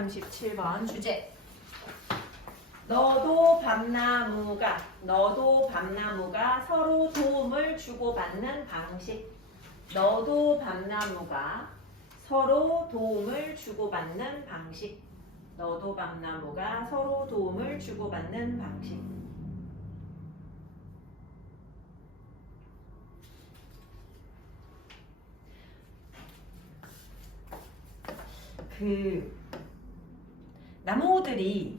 37번 주제. 너도 밤나무가 서로 도움을 주고받는 방식. 너도 밤나무가 서로 도움을 주고받는 방식. 너도 밤나무가 서로 도움을 주고받는 방식. 나무들이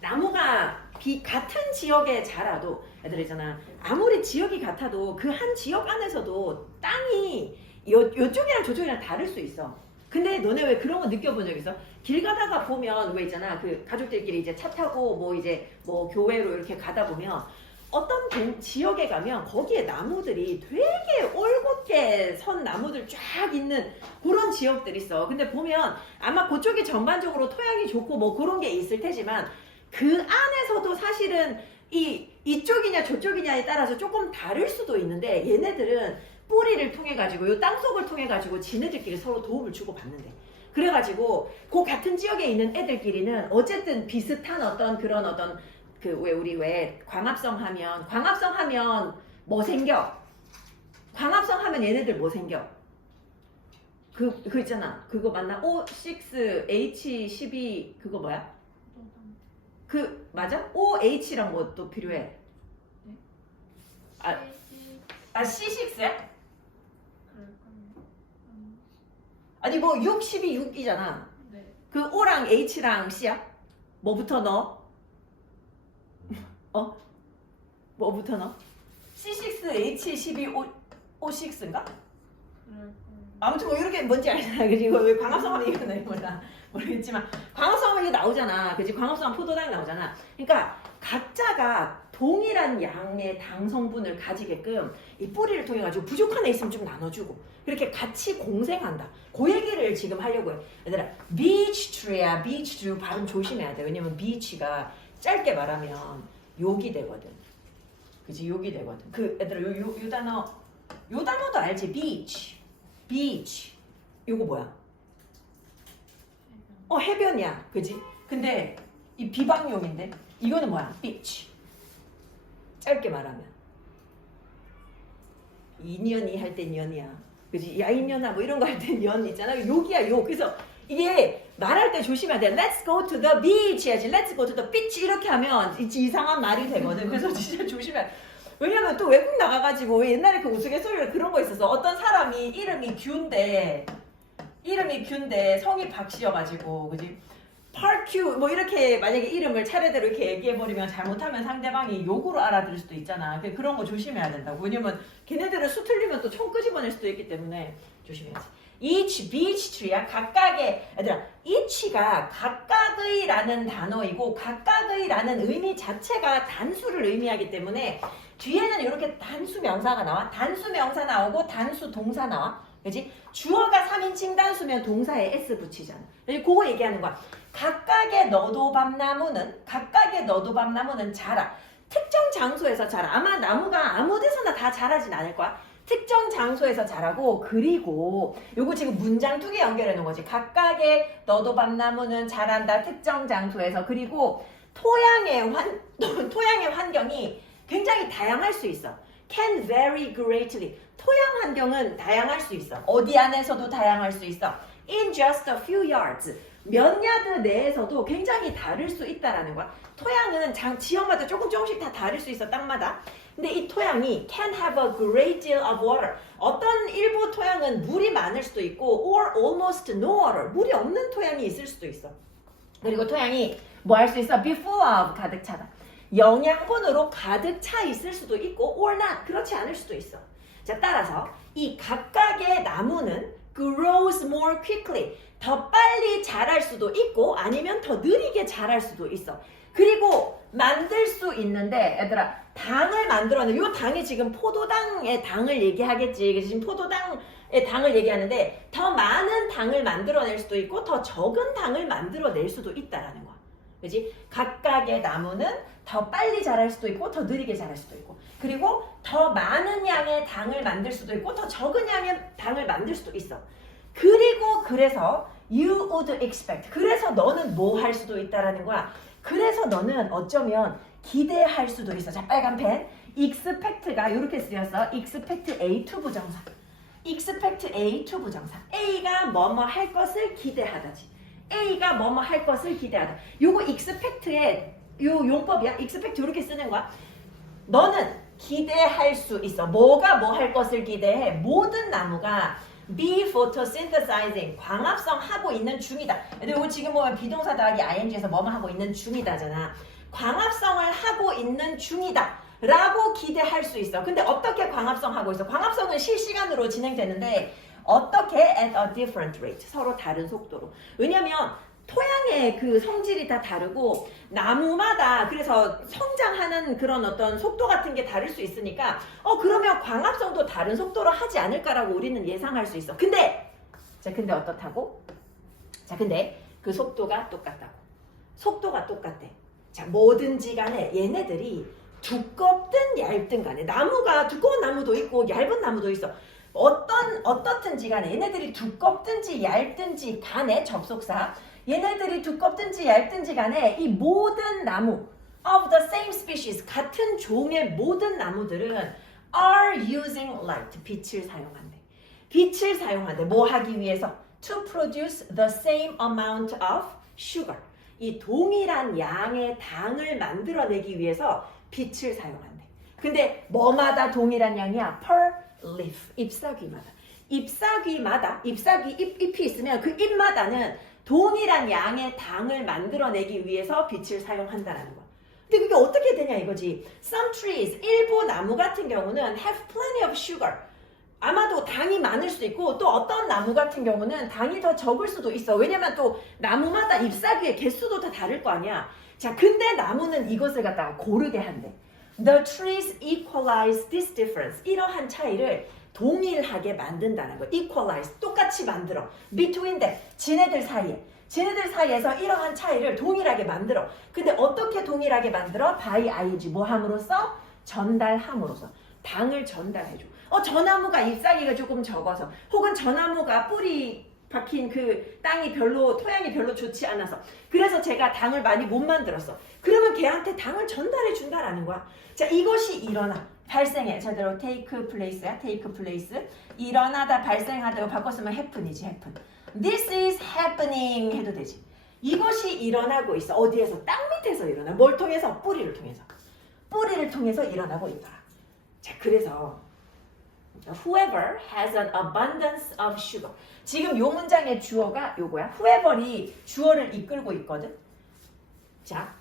나무가 같은 지역에 자라도 애들 있잖아. 아무리 지역이 같아도 그 한 지역 안에서도 땅이 요쪽이랑 저쪽이랑 다를 수 있어. 근데 너네 왜 그런 거 느껴본 적 있어? 길 가다가 보면 왜 있잖아. 그 가족들끼리 이제 차 타고 뭐 교회로 이렇게 가다 보면 어떤 지역에 가면 거기에 나무들이 되게 올곧게 선 나무들 쫙 있는 그런 지역들이 있어. 근데 보면 아마 그쪽이 전반적으로 토양이 좋고 뭐 그런 게 있을 테지만 그 안에서도 사실은 이쪽이냐 저쪽이냐에 따라서 조금 다를 수도 있는데 얘네들은 뿌리를 통해 가지고 요 땅속을 통해 가지고 지네들끼리 서로 도움을 주고 받는데 그래가지고 그 같은 지역에 있는 애들끼리는 어쨌든 비슷한 우리 광합성 하면 뭐 생겨? 광합성 하면 얘네들 뭐 생겨? 그 있잖아. 그거 맞나? O6H12 그거 뭐야? 맞아? OH랑 뭐 또 필요해? C6야? 아니 뭐 6, 12, 6이잖아. 네. 그 O랑 H랑 C야? 뭐부터 넣어? 뭐부터 넣어? C6H12 O6인가? 아무튼 뭐 이렇게 뭔지 알잖아. 그지? 이거 왜 광합성하면 이거 모르겠지만 광합성하면 이게 나오잖아. 그지? 광합성하면 포도당이 나오잖아. 그러니까 각자가 동일한 양의 당 성분을 가지게끔 이 뿌리를 통해 가지고 부족한 애 있으면 좀 나눠주고 그렇게 같이 공생한다. 그 얘기를 지금 하려고 해. 얘들아, beech tree야. beech tree 발음 조심해야 돼. 왜냐면 beech가 짧게 말하면 욕이 되거든. 그지? 욕이 되거든. 얘들아, 요 단어도 알지? beach. 요거 뭐야? 해변이야. 그지? 근데 이 비방용인데 이거는 뭐야? beach. 짧게 말하면 이년이 할 땐 년이야. 그지? 야 이년아 뭐 이런 거 할 땐 년 있잖아. 욕이야 욕. 그래서 이게 말할 때 조심해야 돼. Let's go to the beach 해야지. Let's go to the beach 이렇게 하면 이상한 말이 되거든. 그래서 진짜 조심해야 돼. 왜냐면 또 외국 나가가지고 옛날에 그 우스갯소리로 그런 거 있었어. 어떤 사람이 이름이 균데 성이 박씨여가지고 그지? parq 뭐 이렇게 만약에 이름을 차례대로 이렇게 얘기해버리면 잘못하면 상대방이 욕으로 알아들을 수도 있잖아. 그런 거 조심해야 된다고. 왜냐면 걔네들은 수 틀리면 또 총 끄집어낼 수도 있기 때문에 조심해야지. each beech tree야. 각각의 얘들아, each가 각각의라는 단어이고 각각의라는 의미 자체가 단수를 의미하기 때문에 뒤에는 이렇게 단수 명사가 나와. 단수 명사 나오고 단수 동사 나와. 그지? 주어가 3인칭 단수면 동사에 s 붙이잖아. 그거 얘기하는 거야. 각각의 너도 밤나무는 자라. 특정 장소에서 자라. 아마 나무가 아무 데서나 다 자라진 않을 거야. 특정 장소에서 자라고 그리고 요거 지금 문장 두 개 연결해 놓은 거지. 각각의 너도 밤나무는 자란다. 특정 장소에서. 그리고 토양의 환경이 굉장히 다양할 수 있어. Can vary greatly. 토양 환경은 다양할 수 있어. 어디 안에서도 다양할 수 있어. In just a few yards. 몇 야드 내에서도 굉장히 다를 수 있다라는 거야. 토양은 지역마다 조금씩 다 다를 수 있어. 땅마다. 근데 이 토양이 can have a great deal of water. 어떤 일부 토양은 물이 많을 수도 있고 or almost no water. 물이 없는 토양이 있을 수도 있어. 그리고 토양이 뭐 할 수 있어? Be full of. 가득 차다. 영양분으로 가득 차 있을 수도 있고 or not. 그렇지 않을 수도 있어. 자, 따라서 이 각각의 나무는 grows more quickly. 더 빨리 자랄 수도 있고 아니면 더 느리게 자랄 수도 있어. 그리고 만들 수 있는데 얘들아, 당을 만들어내. 요 당이 지금 포도당의 당을 얘기하겠지. 지금 포도당의 당을 얘기하는데 더 많은 당을 만들어낼 수도 있고 더 적은 당을 만들어낼 수도 있다라는 거야. 그지? 각각의 나무는 더 빨리 자랄 수도 있고 더 느리게 자랄 수도 있고 그리고 더 많은 양의 당을 만들 수도 있고 더 적은 양의 당을 만들 수도 있어. 그리고 그래서 you would expect. 그래서 너는 뭐 할 수도 있다라는 거야. 그래서 너는 어쩌면 기대할 수도 있어. 자, 빨간 펜. expect가 이렇게 쓰였어. expect A to 부정사. expect A to 부정사. A가 뭐뭐 할 것을 기대하다지. A가 뭐뭐 할 것을 기대하다. 요거 expect의 요 용법이야. expect 이렇게 쓰는 거야. 너는 기대할 수 있어. 뭐가 뭐 할 것을 기대해? 모든 나무가 be photosynthesizing, 광합성 하고 있는 중이다. 근데 이거 지금 보면 비동사 더하기 ing에서 뭐뭐 하고 있는 중이다잖아. 광합성을 하고 있는 중이다 라고 기대할 수 있어. 근데 어떻게 광합성 하고 있어? 광합성은 실시간으로 진행되는데 어떻게 at a different rate, 서로 다른 속도로. 왜냐면 토양의 그 성질이 다 다르고 나무마다 그래서 성장하는 그런 어떤 속도 같은 게 다를 수 있으니까 그러면 광합성도 다른 속도로 하지 않을까라고 우리는 예상할 수 있어. 근데 어떻다고? 자, 근데 그 속도가 똑같다고. 속도가 똑같대. 자, 뭐든지 간에 얘네들이 두껍든 얇든 간에 나무가 두꺼운 나무도 있고 얇은 나무도 있어. 어떻든지 간에 얘네들이 두껍든지 얇든지 간에 접속사 얘네들이 두껍든지 얇든지 간에 이 모든 나무 of the same species 같은 종의 모든 나무들은 are using light 빛을 사용한대. 빛을 사용한대. 뭐 하기 위해서? To produce the same amount of sugar. 이 동일한 양의 당을 만들어내기 위해서 빛을 사용한대. 근데 뭐마다 동일한 양이야? Per leaf. 잎사귀마다. 잎사귀 잎이 있으면 그 잎마다는 동일한 양의 당을 만들어내기 위해서 빛을 사용한다는 거야. 근데 그게 어떻게 되냐 이거지. Some trees, 일부 나무 같은 경우는 have plenty of sugar. 아마도 당이 많을 수도 있고 또 어떤 나무 같은 경우는 당이 더 적을 수도 있어. 왜냐면 또 나무마다 잎사귀의 개수도 다 다를 거 아니야. 자, 근데 나무는 이것을 갖다가 고르게 한대. The trees equalize this difference. 이러한 차이를 동일하게 만든다는 거. equalize, 똑같이 만들어. between them, 지네들 사이에서 이러한 차이를 동일하게 만들어. 근데 어떻게 동일하게 만들어? by ing, 뭐 함으로써? 전달함으로써. 당을 전달해줘. 저 나무가 잎사귀가 조금 적어서 혹은 저 나무가 뿌리 박힌 그 토양이 별로 좋지 않아서 그래서 제가 당을 많이 못 만들었어. 그러면 걔한테 당을 전달해 준다라는 거야. 자, 이것이 일어나. 발생해. 제대로 take place야. take place. 일어나다, 발생하다. 바꿨으면 happen이지, happen. This is happening 해도 되지. 이것이 일어나고 있어. 어디에서? 땅 밑에서 일어나. 뭘 통해서? 뿌리를 통해서. 뿌리를 통해서 일어나고 있다. 자, 그래서 whoever has an abundance of sugar. 지금 요 문장의 주어가 요거야. whoever이 주어를 이끌고 있거든. 자,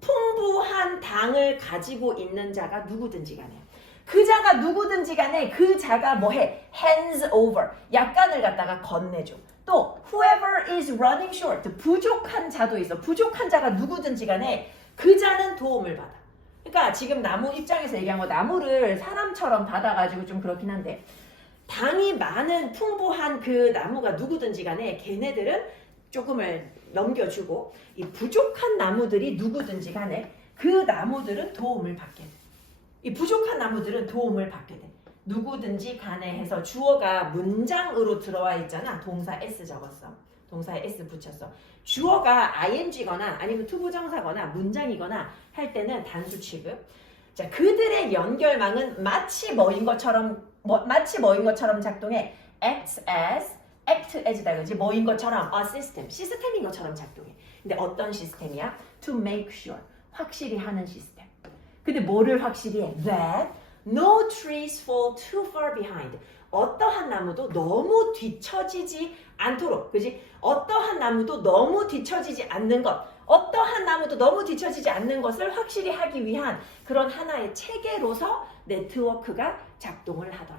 풍부한 당을 가지고 있는 자가 누구든지 간에 그 자가 누구든지 간에 그 자가 뭐해? hands over. 약간을 갖다가 건네줘. 또 whoever is running short. 부족한 자도 있어. 부족한 자가 누구든지 간에 그 자는 도움을 받아. 그러니까 지금 나무 입장에서 얘기한 거 나무를 사람처럼 받아가지고 좀 그렇긴 한데 당이 많은 풍부한 그 나무가 누구든지 간에 걔네들은 조금을 넘겨주고 이 부족한 나무들이 누구든지 간에 그 나무들은 도움을 받게 돼. 이 부족한 나무들은 도움을 받게 돼. 누구든지 간에 해서 주어가 문장으로 들어와 있잖아. 동사 S 적었어. 동사에 S 붙였어. 주어가 ing거나 아니면 투부정사거나 문장이거나 할 때는 단수 취급. 자, 그들의 연결망은 마치 뭐인 것처럼 작동해. act as다 그지? 뭐인 것처럼 a system. 시스템인 것처럼 작동해. 근데 어떤 시스템이야? to make sure. 확실히 하는 시스템. 근데 뭐를 확실히 해? that no trees fall too far behind. 어떠한 나무도 너무 뒤처지지 않도록. 그지? 어떠한 나무도 너무 뒤처지지 않는 것. 어떠한 나무도 너무 뒤처지지 않는 것을 확실히 하기 위한 그런 하나의 체계로서 네트워크가 작동을 하더라.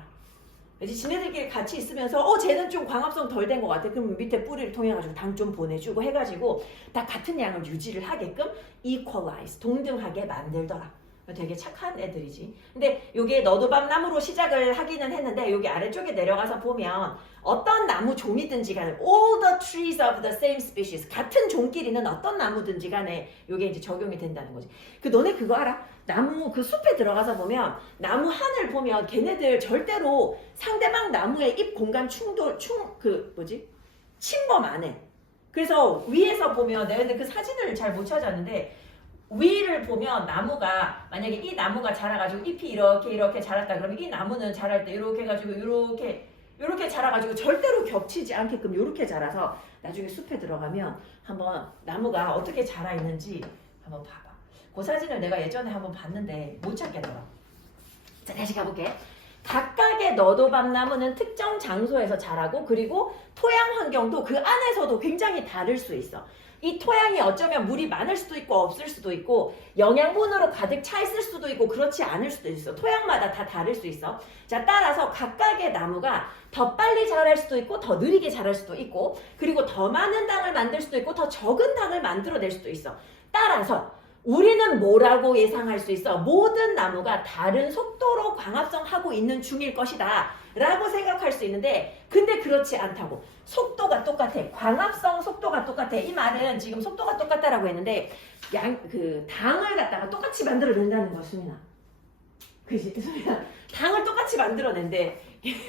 이제 지네들끼리 같이 있으면서 쟤는 좀 광합성 덜 된 것 같아. 그럼 밑에 뿌리를 통해 가지고 당 좀 보내주고 해가지고 다 같은 양을 유지를 하게끔 equalize 동등하게 만들더라. 되게 착한 애들이지. 근데 요게 너도밤나무로 시작을 하기는 했는데 여기 아래쪽에 내려가서 보면 어떤 나무 종이든지 간에 all the trees of the same species 같은 종끼리는 어떤 나무든지 간에 요게 이제 적용이 된다는 거지. 그 너네 그거 알아? 나무 그 숲에 들어가서 보면 나무 하늘 보면 걔네들 절대로 상대방 나무의 잎 공간 침범 안 해. 그래서 위에서 보면 내가 근데 그 사진을 잘 못 찾았는데 위를 보면 나무가 만약에 이 나무가 자라가지고 잎이 이렇게 자랐다 그러면 이 나무는 자랄 때 이렇게 해가지고 이렇게 자라가지고 절대로 겹치지 않게끔 이렇게 자라서 나중에 숲에 들어가면 한번 나무가 어떻게 자라 있는지 한번 봐봐. 그 사진을 내가 예전에 한번 봤는데 못 찾겠더라. 자, 다시 가볼게. 각각의 너도밤나무는 특정 장소에서 자라고 그리고 토양 환경도 그 안에서도 굉장히 다를 수 있어. 이 토양이 어쩌면 물이 많을 수도 있고 없을 수도 있고 영양분으로 가득 차 있을 수도 있고 그렇지 않을 수도 있어. 토양마다 다 다를 수 있어. 자, 따라서 각각의 나무가 더 빨리 자랄 수도 있고 더 느리게 자랄 수도 있고 그리고 더 많은 당을 만들 수도 있고 더 적은 당을 만들어낼 수도 있어. 따라서 우리는 뭐라고 예상할 수 있어? 모든 나무가 다른 속도로 광합성하고 있는 중일 것이다 라고 생각할 수 있는데 근데 그렇지 않다고. 속도가 똑같아. 광합성 속도가 똑같아. 이 말은 지금 속도가 똑같다라고 했는데 당을 갖다가 똑같이 만들어낸다는 거야, 수민아. 그지? 수민아. 당을 똑같이 만들어낸대.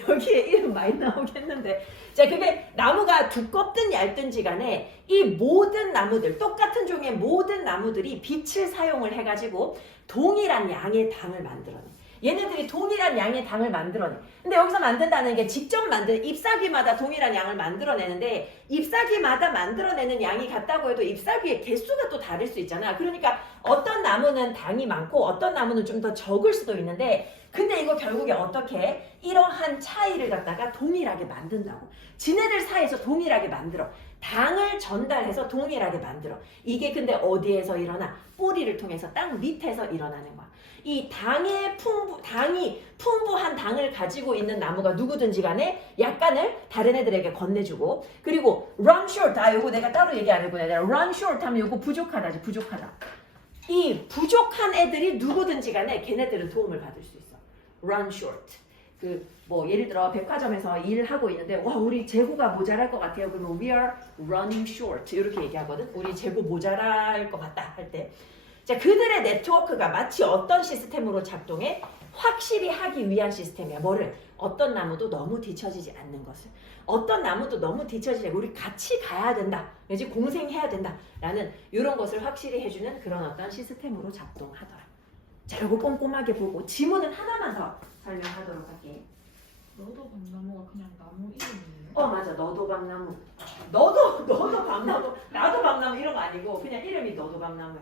여기에 이름 많이 나오겠는데. 자, 그게 나무가 두껍든 얇든지 간에 이 모든 나무들, 똑같은 종의 모든 나무들이 빛을 사용을 해가지고 동일한 양의 당을 만들어내. 얘네들이 동일한 양의 당을 만들어내. 근데 여기서 만든다는 게 직접 만드는 잎사귀마다 동일한 양을 만들어내는데 잎사귀마다 만들어내는 양이 같다고 해도 잎사귀의 개수가 또 다를 수 있잖아. 그러니까 어떤 나무는 당이 많고 어떤 나무는 좀 더 적을 수도 있는데 근데 이거 결국에 어떻게 이러한 차이를 갖다가 동일하게 만든다고. 지네들 사이에서 동일하게 만들어. 당을 전달해서 동일하게 만들어. 이게 근데 어디에서 일어나? 뿌리를 통해서 땅 밑에서 일어나는 거야. 이 당이 풍부한 당을 가지고 있는 나무가 누구든지 간에 약간을 다른 애들에게 건네주고 그리고 run short, 요거 내가 따로 얘기 안 해보네. run short 하면 요거 부족하다지. 부족하다. 이 부족한 애들이 누구든지 간에 걔네들은 도움을 받을 수 있어. run short. 예를 들어 백화점에서 일하고 있는데 와 우리 재고가 모자랄 것 같아요. 그러면 we are running short 이렇게 얘기하거든. 우리 재고 모자랄 것 같다 할 때. 자, 그들의 네트워크가 마치 어떤 시스템으로 작동해? 확실히 하기 위한 시스템이야. 뭐를? 어떤 나무도 너무 뒤처지지 않는 것을. 어떤 나무도 너무 뒤처지지 않고 우리 같이 가야 된다. 그지 공생해야 된다. 라는 이런 것을 확실히 해주는 그런 어떤 시스템으로 작동하더라. 자, 이거 꼼꼼하게 보고 지문은 하나만 더 설명하도록 할게. 너도밤나무가 그냥 나무 이름이에요? 맞아. 너도밤나무. 너도 밤나무. 나도 밤나무 이런 거 아니고 그냥 이름이 너도밤나무야.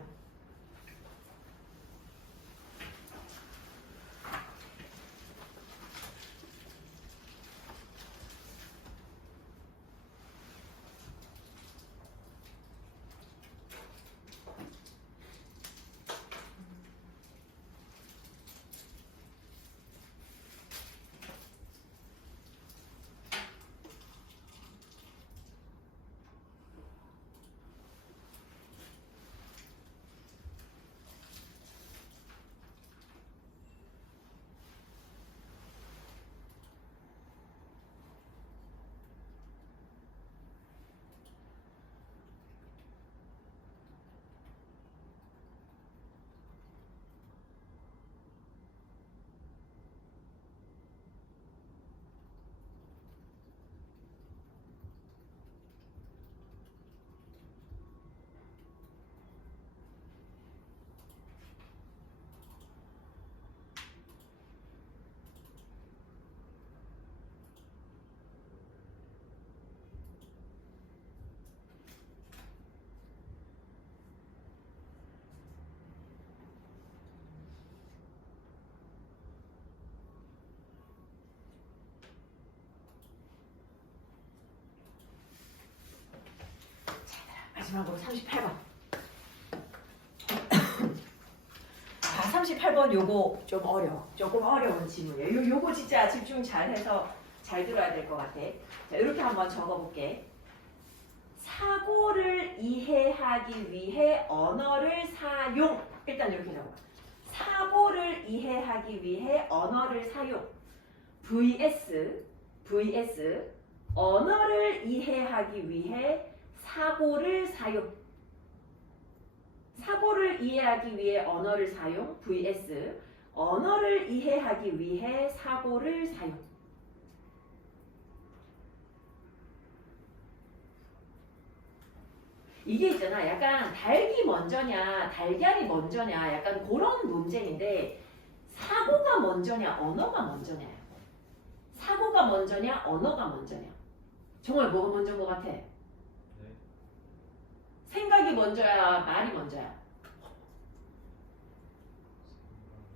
마지막으로 38번. 자, 38번 요거 좀 어려워. 조금 어려운 질문이에요. 요거 진짜 집중 잘해서 잘 들어야 될 것 같아. 자, 이렇게 한번 적어볼게. 사고를 이해하기 위해 언어를 사용. 일단 이렇게 적어봐. 사고를 이해하기 위해 언어를 사용. vs 언어를 이해하기 위해 사고를 사용. 사고를 이해하기 위해 언어를 사용. vs 언어를 이해하기 위해 사고를 사용. 이게 있잖아. 약간 닭이 먼저냐 달걀이 먼저냐 약간 그런 논쟁인데 사고가 먼저냐 언어가 먼저냐. 사고가 먼저냐 언어가 먼저냐. 정말 뭐가 먼저인 것 같아? 생각이 먼저야 말이 먼저야?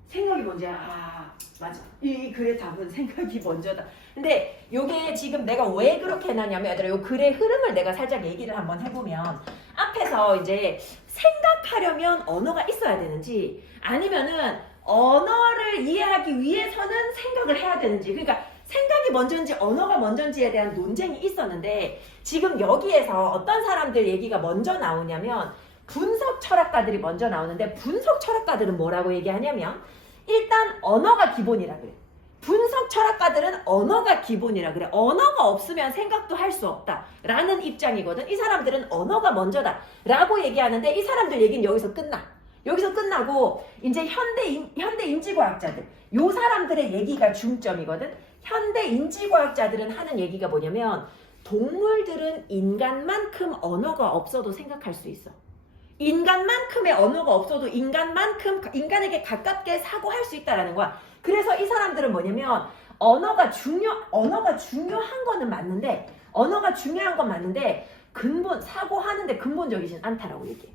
생각이 먼저야. 아 맞아. 이 글의 답은 생각이 먼저다. 근데 요게 지금 내가 왜 그렇게 해놨냐면 얘들아 요 글의 흐름을 내가 살짝 얘기를 한번 해보면 앞에서 이제 생각하려면 언어가 있어야 되는지 아니면은 언어를 이해하기 위해서는 생각을 해야 되는지 그러니까 생각이 먼저인지 언어가 먼저인지에 대한 논쟁이 있었는데 지금 여기에서 어떤 사람들 얘기가 먼저 나오냐면 분석 철학가들이 먼저 나오는데 분석 철학가들은 뭐라고 얘기하냐면 일단 언어가 기본이라 그래. 분석 철학가들은 언어가 기본이라 그래. 언어가 없으면 생각도 할 수 없다 라는 입장이거든. 이 사람들은 언어가 먼저다 라고 얘기하는데 이 사람들 얘기는 여기서 끝나. 여기서 끝나고 이제 현대 인지과학자들 요 사람들의 얘기가 중점이거든. 현대 인지과학자들은 하는 얘기가 뭐냐면 동물들은 인간만큼 언어가 없어도 생각할 수 있어. 인간만큼의 언어가 없어도 인간에게 가깝게 사고할 수 있다라는 거야. 그래서 이 사람들은 뭐냐면 언어가 중요한 거는 맞는데 언어가 중요한 건 맞는데 사고하는데 근본적이진 않다라고 얘기해.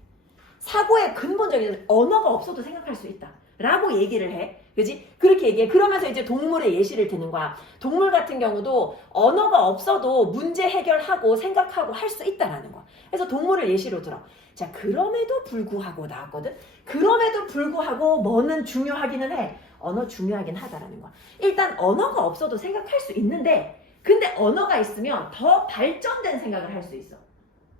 사고의 근본적인 언어가 없어도 생각할 수 있다 라고 얘기를 해. 그지? 그렇게 얘기해. 그러면서 이제 동물의 예시를 드는 거야. 동물 같은 경우도 언어가 없어도 문제 해결하고 생각하고 할 수 있다라는 거야. 그래서 동물을 예시로 들어. 자, 그럼에도 불구하고 나왔거든. 그럼에도 불구하고 뭐는 중요하기는 해. 언어 중요하긴 하다라는 거야. 일단 언어가 없어도 생각할 수 있는데 근데 언어가 있으면 더 발전된 생각을 할 수 있어.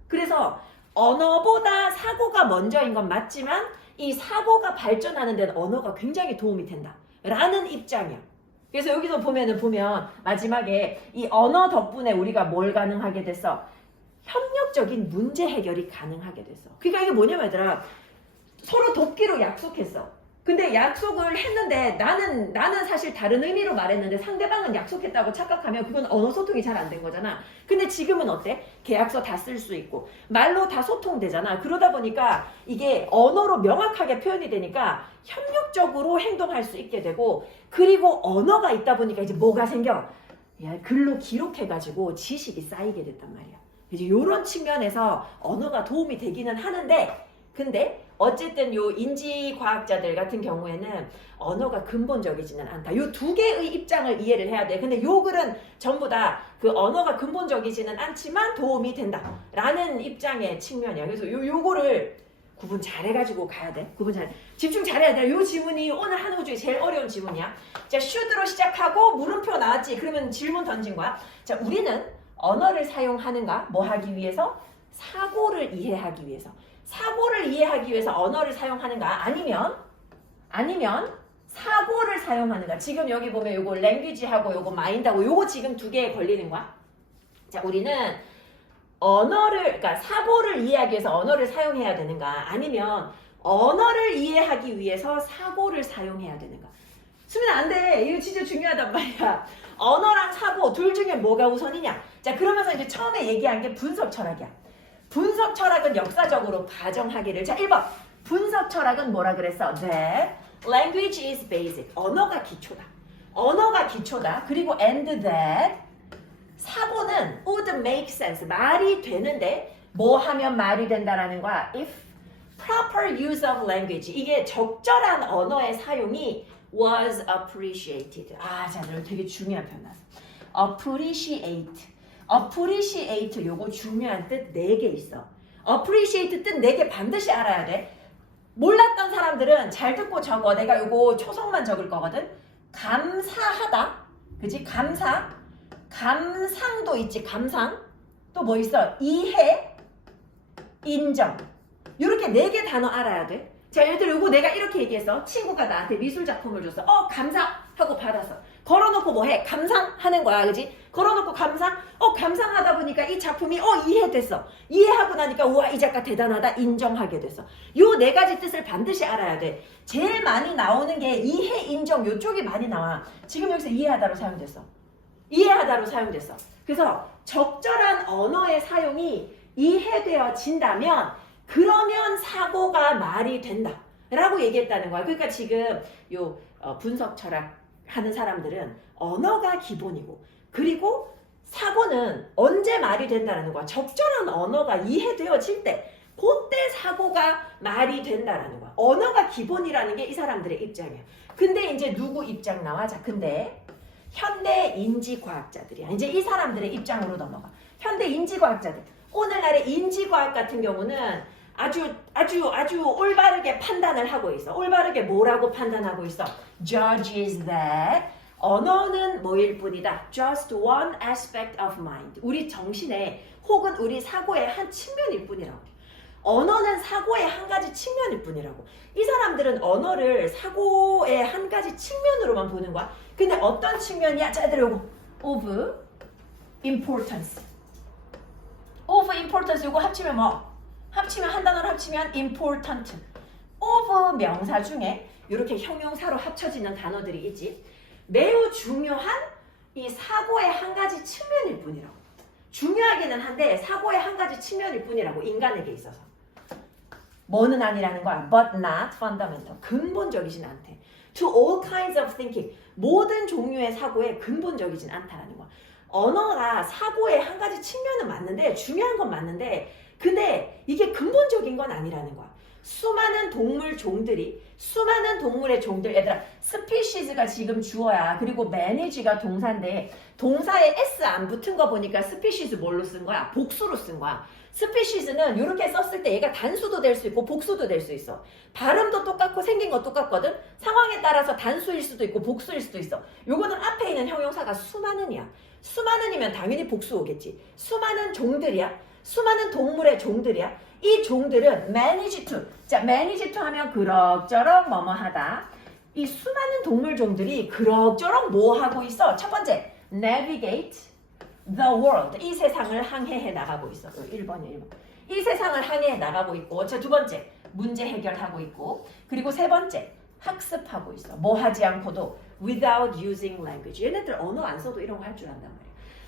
그래서 언어보다 사고가 먼저인 건 맞지만 이 사고가 발전하는 데는 언어가 굉장히 도움이 된다 라는 입장이야. 그래서 여기서 보면 마지막에 이 언어 덕분에 우리가 뭘 가능하게 됐어? 협력적인 문제 해결이 가능하게 됐어. 그러니까 이게 뭐냐면 얘들아 서로 돕기로 약속했어. 근데 약속을 했는데 나는 사실 다른 의미로 말했는데 상대방은 약속했다고 착각하면 그건 언어 소통이 잘 안 된 거잖아. 근데 지금은 어때? 계약서 다 쓸 수 있고 말로 다 소통되잖아. 그러다 보니까 이게 언어로 명확하게 표현이 되니까 협력적으로 행동할 수 있게 되고 그리고 언어가 있다 보니까 이제 뭐가 생겨? 야, 글로 기록해가지고 지식이 쌓이게 됐단 말이야. 이제 이런 측면에서 언어가 도움이 되기는 하는데 근데 어쨌든 요 인지과학자들 같은 경우에는 언어가 근본적이지는 않다. 요 두 개의 입장을 이해를 해야 돼. 근데 요 글은 전부 다 그 언어가 근본적이지는 않지만 도움이 된다 라는 입장의 측면이야. 그래서 요거를 구분 잘해가지고 가야 돼. 집중 잘해야 돼. 요 지문이 오늘 하는 것 중에 제일 어려운 지문이야. 자, should로 시작하고 물음표 나왔지. 그러면 질문 던진 거야. 자, 우리는 언어를 사용하는가? 뭐 하기 위해서? 사고를 이해하기 위해서. 사고를 이해하기 위해서 언어를 사용하는가? 아니면 사고를 사용하는가? 지금 여기 보면 요거 language하고 요거 mind하고 요거 지금 두 개에 걸리는 거야. 자, 우리는 그러니까 사고를 이해하기 위해서 언어를 사용해야 되는가? 아니면 언어를 이해하기 위해서 사고를 사용해야 되는가? 수민아 안 돼. 이거 진짜 중요하단 말이야. 언어랑 사고 둘 중에 뭐가 우선이냐? 자, 그러면서 이제 처음에 얘기한 게 분석 철학이야. 분석 철학은 역사적으로 가정하기를. 자, 1번. 분석 철학은 뭐라 그랬어? That language is basic. 언어가 기초다. 언어가 기초다. 그리고 and that 사고는 would make sense. 말이 되는데 뭐 하면 말이 된다라는 거야? If proper use of language. 이게 적절한 언어의 사용이 was appreciated. 아, 자, 이거 되게 중요한 표현 나왔어. appreciate 요거 중요한 뜻 4개 있어. appreciate 뜻 4개 반드시 알아야 돼. 몰랐던 사람들은 잘 듣고 적어. 내가 요거 초성만 적을 거거든. 감사하다. 그치? 감상도 있지. 감상. 또 뭐 있어? 이해, 인정. 요렇게 4개 단어 알아야 돼. 자, 예를 들어 요거 내가 이렇게 얘기해서 친구가 나한테 미술 작품을 줬어. 감상하고 받았어. 걸어놓고 뭐 해? 감상하는 거야, 그지? 걸어놓고 감상하다 보니까 이 작품이 이해됐어. 이해하고 나니까 우와 이 작가 대단하다 인정하게 됐어. 요 네 가지 뜻을 반드시 알아야 돼. 제일 많이 나오는 게 이해, 인정 요쪽이 많이 나와. 지금 여기서 이해하다로 사용됐어. 이해하다로 사용됐어. 그래서 적절한 언어의 사용이 이해되어진다면 그러면 사고가 말이 된다 라고 얘기했다는 거야. 그러니까 지금 요 분석 철학 하는 사람들은 언어가 기본이고 그리고 사고는 언제 말이 된다는 거야. 적절한 언어가 이해되어질 때 그때 사고가 말이 된다는 거야. 언어가 기본이라는 게 이 사람들의 입장이야. 근데 이제 누구 입장 나와? 자, 근데 현대 인지과학자들이야. 이제 이 사람들의 입장으로 넘어가. 현대 인지과학자들. 오늘날의 인지과학 같은 경우는 아주 올바르게 판단을 하고 있어. 올바르게 뭐라고 판단하고 있어? Judges that 언어는 뭐일 뿐이다. Just one aspect of mind. 우리 정신의 혹은 우리 사고의 한 측면일 뿐이라고. 언어는 사고의 한 가지 측면일 뿐이라고. 이 사람들은 언어를 사고의 한 가지 측면으로만 보는 거야. 근데 어떤 측면이야? 자, 얘들아 요거 of importance. of importance 요거 합치면 뭐? 합치면 한 단어로 합치면 important. of 명사 중에 이렇게 형용사로 합쳐지는 단어들이 있지. 매우 중요한 이 사고의 한 가지 측면일 뿐이라고. 중요하기는 한데 사고의 한 가지 측면일 뿐이라고 인간에게 있어서. 뭐는 아니라는 거야. But not fundamental. 근본적이진 않대. To all kinds of thinking. 모든 종류의 사고에 근본적이진 않다라는 거야. 언어가 사고의 한 가지 측면은 맞는데 중요한 건 맞는데 근데 이게 근본적인 건 아니라는 거야. 수많은 동물 종들이 수많은 동물의 종들 얘들아 스피시즈가 지금 주어야. 그리고 manage가 동사인데 동사에 s 안 붙은 거 보니까 스피시즈 뭘로 쓴 거야? 복수로 쓴 거야. 스피시즈는 이렇게 썼을 때 얘가 단수도 될 수 있고 복수도 될 수 있어. 발음도 똑같고 생긴 거 똑같거든. 상황에 따라서 단수일 수도 있고 복수일 수도 있어. 요거는 앞에 있는 형용사가 수많은이야. 수많은이면 당연히 복수 오겠지. 수많은 종들이야. 수많은 동물의 종들이야. 이 종들은 manage to. 자, manage to 하면 그럭저럭 뭐뭐 하다. 이 수많은 동물 종들이 그럭저럭 뭐 하고 있어? 첫 번째, navigate the world. 이 세상을 항해해 나가고 있어. 1번이야, 1번. 이 세상을 항해해 나가고 있고. 자, 두 번째, 문제 해결하고 있고. 그리고 세 번째, 학습하고 있어. 뭐 하지 않고도 without using language. 얘네들 언어 안 써도 이런 거 할 줄 안단 말이야.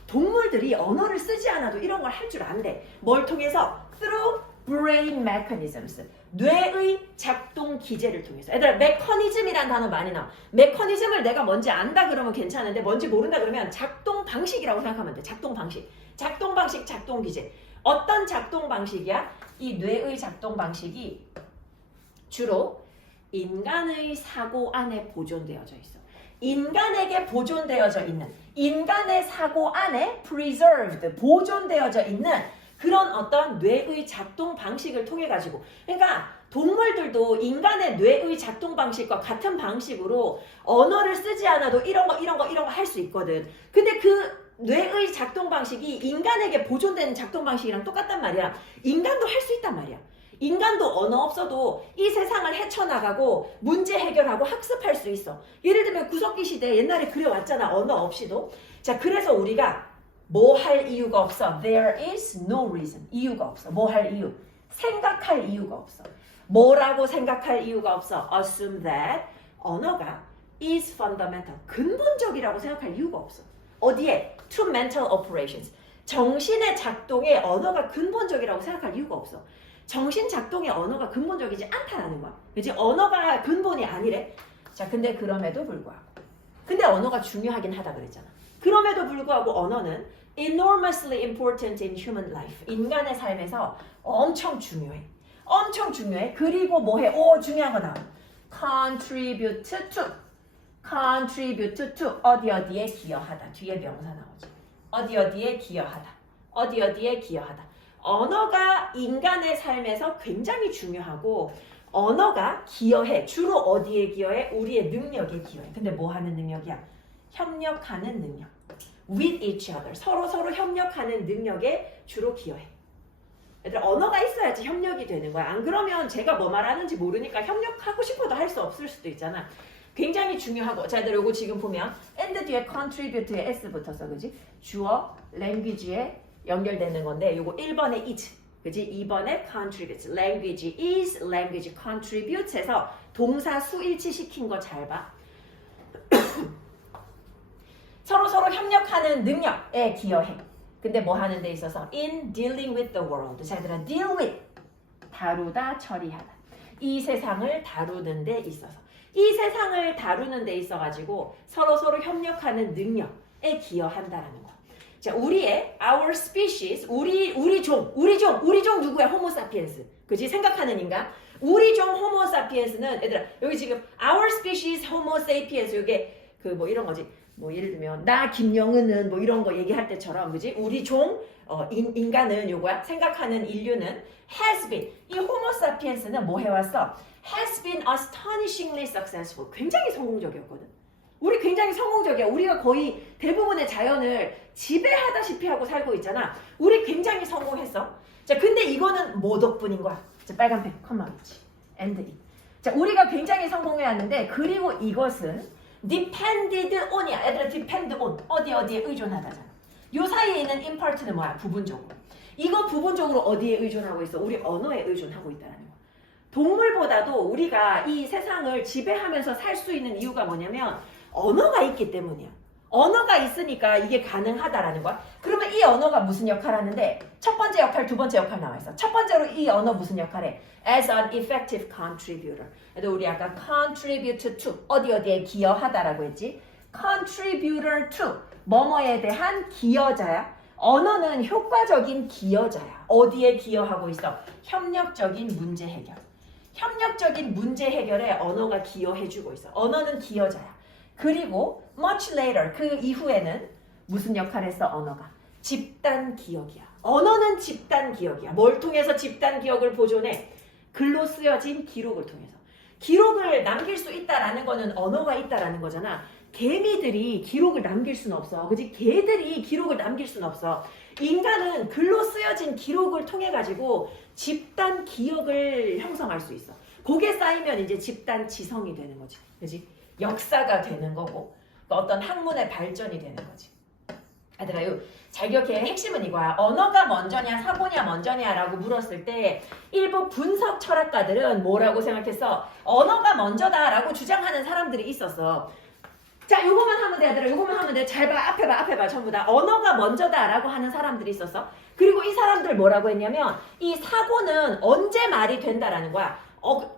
동물들이 언어를 쓰지 않아도 이런 걸 할 줄 안대. 뭘 통해서? Through brain mechanisms. 뇌의 작동 기제를 통해서. 얘들아, 메커니즘이라는 단어 많이 나와. 메커니즘을 내가 뭔지 안다 그러면 괜찮은데 뭔지 모른다 그러면 작동 방식이라고 생각하면 돼. 작동 방식. 작동 방식, 작동 기제. 어떤 작동 방식이야? 이 뇌의 작동 방식이 주로 인간의 사고 안에 보존되어져 있어. 인간에게 보존되어져 있는 인간의 사고 안에 preserved 보존되어져 있는 그런 어떤 뇌의 작동 방식을 통해 가지고 그러니까 동물들도 인간의 뇌의 작동 방식과 같은 방식으로 언어를 쓰지 않아도 이런 거 할 수 있거든. 근데 그 뇌의 작동 방식이 인간에게 보존되는 작동 방식이랑 똑같단 말이야. 인간도 할 수 있단 말이야. 인간도 언어 없어도 이 세상을 헤쳐나가고 문제 해결하고 학습할 수 있어. 예를 들면 구석기 시대 옛날에 그려왔잖아. 언어 없이도. 자, 그래서 우리가 뭐 할 이유가 없어. There is no reason. 이유가 없어. 뭐 할 이유. 생각할 이유가 없어. 뭐라고 생각할 이유가 없어. Assume that 언어가 is fundamental. 근본적이라고 생각할 이유가 없어. 어디에? To mental operations. 정신의 작동에 언어가 근본적이라고 생각할 이유가 없어. 정신 작동의 언어가 근본적이지 않다라는 거야. 그치? 언어가 근본이 아니래. 자, 근데 그럼에도 불구하고. 근데 언어가 중요하긴 하다 그랬잖아. 그럼에도 불구하고 언어는 enormously important in human life. 인간의 삶에서 엄청 중요해. 엄청 중요해. 그리고 뭐해? 오, 중요한 거 나와. contribute to. contribute to. 어디에 기여하다. 뒤에 명사 나오지. 어디에 기여하다. 어디에 기여하다. 언어가 인간의 삶에서 굉장히 중요하고 언어가 기여해. 주로 어디에 기여해? 우리의 능력에 기여해. 근데 뭐 하는 능력이야? 협력하는 능력. With each other. 서로 협력하는 능력에 주로 기여해. 얘들아 언어가 있어야지 협력이 되는 거야. 안 그러면 제가 뭐 말하는지 모르니까 협력하고 싶어도 할 수 없을 수도 있잖아. 굉장히 중요하고 자 얘들아 요거 지금 보면 and 뒤에 contribute에 s 붙어서 그지? 주어 language에 연결되는 건데 요거 1번에 is 그지? 2번에 contribute language is language contributes 해서 동사 수일치 시킨 거 잘 봐. 서로 협력하는 능력에 기여해. 근데 뭐 하는 데 있어서 in dealing with the world. 자, 얘들아 deal with 다루다 처리하다. 이 세상을 다루는 데 있어서 이 세상을 다루는 데 있어 가지고 서로 협력하는 능력에 기여한다라는 거야. 자, 우리의 our species 우리 종 누구야? 호모 사피엔스. 그지? 생각하는 인간. 우리 종 호모 사피엔스는 얘들아 여기 지금 our species homo sapiens 이게 그 뭐 이런 거지. 뭐 예를 들면 나 김영은은 뭐 이런 거 얘기할 때처럼 그지? 우리 종 인간은 요거야. 생각하는 인류는 has been 이 호모 사피엔스는 뭐 해왔어? has been astonishingly successful. 굉장히 성공적이었거든. 우리 굉장히 성공적이야. 우리가 거의 대부분의 자연을 지배하다시피 하고 살고 있잖아. 우리 굉장히 성공했어. 자, 근데 이거는 뭐 덕분인 거야? 자, 빨간 펜, 컴마 있지. and it. 자, 우리가 굉장히 성공해왔는데 그리고 이것은 depended on이야. 얘들아 depend on 어디에 의존하다잖아. 요 사이에 있는 impart는 뭐야? 부분적으로. 이거 부분적으로 어디에 의존하고 있어? 우리 언어에 의존하고 있다는 거야. 동물보다도 우리가 이 세상을 지배하면서 살 수 있는 이유가 뭐냐면 언어가 있기 때문이야. 언어가 있으니까 이게 가능하다라는 거야. 그러면 이 언어가 무슨 역할을 하는데 첫 번째 역할, 두 번째 역할 나와 있어. 첫 번째로 이 언어 무슨 역할해? As an effective contributor. 그래도 우리 아까 contribute to 어디에 기여하다라고 했지. contributor to 뭐뭐에 대한 기여자야. 언어는 효과적인 기여자야. 어디에 기여하고 있어? 협력적인 문제 해결. 협력적인 문제 해결에 언어가 기여해주고 있어. 언어는 기여자야. 그리고 much later 그 이후에는 무슨 역할을 했어? 언어가 집단 기억이야. 언어는 집단 기억이야. 뭘 통해서 집단 기억을 보존해? 글로 쓰여진 기록을 통해서. 기록을 남길 수 있다라는 거는 언어가 있다라는 거잖아. 개미들이 기록을 남길 수는 없어. 그지? 개들이 기록을 남길 수는 없어. 인간은 글로 쓰여진 기록을 통해 가지고 집단 기억을 형성할 수 있어. 그게 쌓이면 이제 집단 지성이 되는 거지. 그지? 역사가 되는 거고 어떤 학문의 발전이 되는 거지. 얘들아 잘 기억해. 핵심은 이거야. 언어가 먼저냐 사고냐 먼저냐 라고 물었을 때 일부 분석 철학가들은 뭐라고 생각했어? 언어가 먼저다 라고 주장하는 사람들이 있었어. 자, 요거만 하면 돼, 얘들아. 요거만 하면 돼. 잘 봐. 앞에 봐. 전부 다. 언어가 먼저다라고 하는 사람들이 있었어. 그리고 이 사람들 뭐라고 했냐면 이 사고는 언제 말이 된다라는 거야.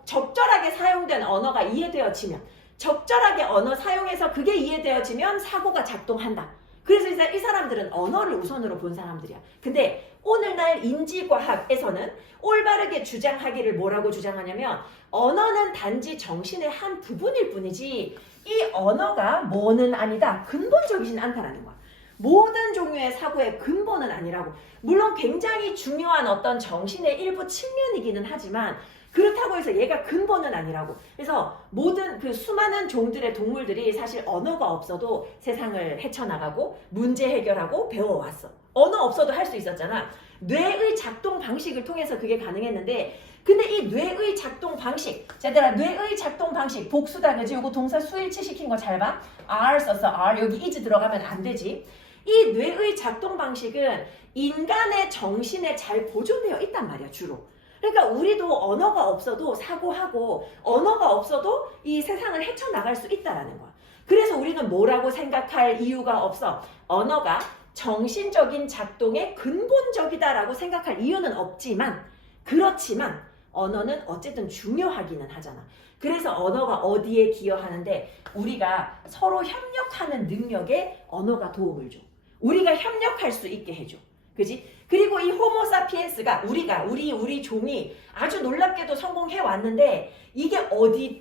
적절하게 사용된 언어가 이해되어지면 적절하게 언어 사용해서 그게 이해되어지면 사고가 작동한다. 그래서 이제 이 사람들은 언어를 우선으로 본 사람들이야. 근데 오늘날 인지과학에서는 올바르게 주장하기를 뭐라고 주장하냐면 언어는 단지 정신의 한 부분일 뿐이지 이 언어가 뭐는 아니다. 근본적이진 않다라는 거야. 모든 종류의 사고의 근본은 아니라고. 물론 굉장히 중요한 어떤 정신의 일부 측면이기는 하지만 그렇다고 해서 얘가 근본은 아니라고. 그래서 모든 그 수많은 종들의 동물들이 사실 언어가 없어도 세상을 헤쳐나가고 문제 해결하고 배워왔어. 언어 없어도 할 수 있었잖아. 뇌의 작동 방식을 통해서 그게 가능했는데 근데 이 뇌의 작동 방식 자 얘들아 뇌의 작동 방식 복수다 그지? 요거 동사 수일치 시킨 거 잘 봐. R 썼어. R 여기 is 들어가면 안 되지. 이 뇌의 작동 방식은 인간의 정신에 잘 보존되어 있단 말이야 주로. 그러니까 우리도 언어가 없어도 사고하고 언어가 없어도 이 세상을 헤쳐나갈 수 있다라는 거야. 그래서 우리는 뭐라고 생각할 이유가 없어. 언어가 정신적인 작동의 근본적이다라고 생각할 이유는 없지만 그렇지만 언어는 어쨌든 중요하기는 하잖아. 그래서 언어가 어디에 기여하는데 우리가 서로 협력하는 능력에 언어가 도움을 줘. 우리가 협력할 수 있게 해줘. 그지? 그리고 이 호모 사피엔스가 우리 종이 아주 놀랍게도 성공해 왔는데 이게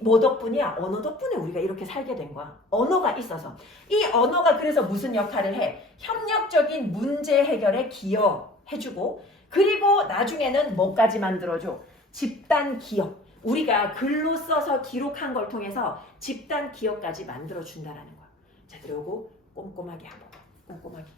뭐 덕분이야? 언어 덕분에 우리가 이렇게 살게 된 거야. 언어가 있어서. 이 언어가 그래서 무슨 역할을 해? 협력적인 문제 해결에 기여해주고 그리고 나중에는 뭐까지 만들어줘? 집단 기억. 우리가 글로 써서 기록한 걸 통해서 집단 기억까지 만들어준다라는 거야. 자, 들어오고 꼼꼼하게 한번. 꼼꼼하게.